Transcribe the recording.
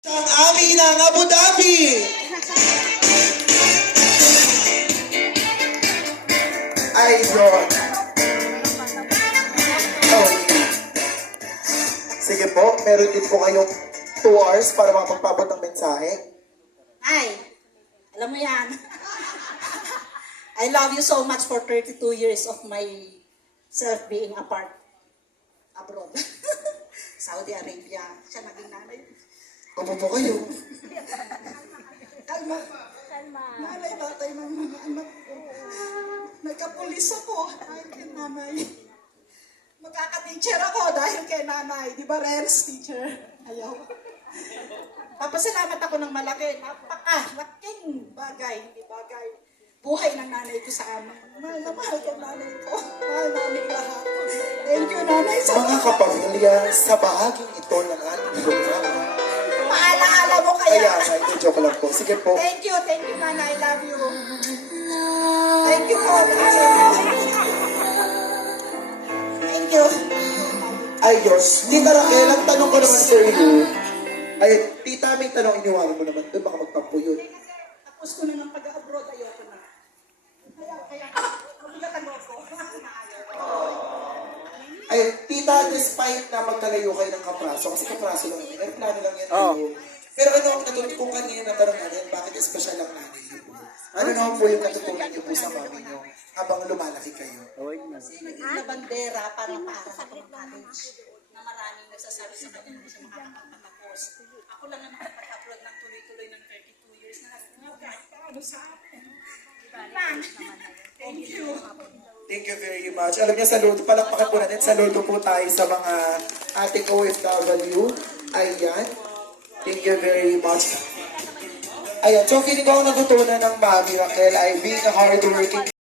Ang ami ng Abu Dhabi! Ay, yun. Oh. Sige po, meron din po kayong 2 hours para makapagpabot ng mensahe. Ay, alam mo yan. I love you so much for 32 years of my self being apart abroad. Saudi Arabia. Siya naging nanay. Opo po kayo. Kalma. Nanay tatay ng mga anak ko. Nagkapulis ako dahil kay nanay. Magkaka-teacher ako dahil kay nanay. Di ba, Renz, teacher? Ayaw. Papasalamat ako ng malaki. Napaka-laking bagay. Hindi bagay. Buhay ng nanay ko sa amin. Mahal na mahal ko nanay ko. Mahal namin lahat. Thank you, nanay. Mga kapamilya, sa bahaging ito ng ating programa. Maala-ala mo kaya. Kaya, hindi, joke lang po. Sige po. Thank you, nanay. I love you. Thank you po. Thank you. Ayos. Tita Raquel, ang tanong ko naman for you. Ay, tita, may tanong iniwanan mo naman doon. Baka magpapuyod. Tapos ko na ng pag-abroad. Ayoko na. Kaya, mabigatan mo ako. Ay, tita, despite na magkalayo kayo ng kapraso, kasi kapraso lang yun, may plano lang yan. Pero ano ang natutunan kung kanina natanong natin, bakit espesyal ang nanay niyo po? Ano naman po yung natutunan niyo po sa mami niyo habang lumalaki kayo? Kasi naging na bandera para maaral ako ng college na maraming nagsasabi sa kanya na siya makakapagpatapos. Ako lang ang nakapag-abroad ng tuloy-tuloy ng 32 years na ano sa akin. Thank you. Thank you very much. Alam niyo, saludo, palakpakan po natin, saludo po tayo sa mga ating OFW. Ayan. Thank you very much. Ayan, so feeling ko ang natutunan ng Mami Raquel ay being a hardworking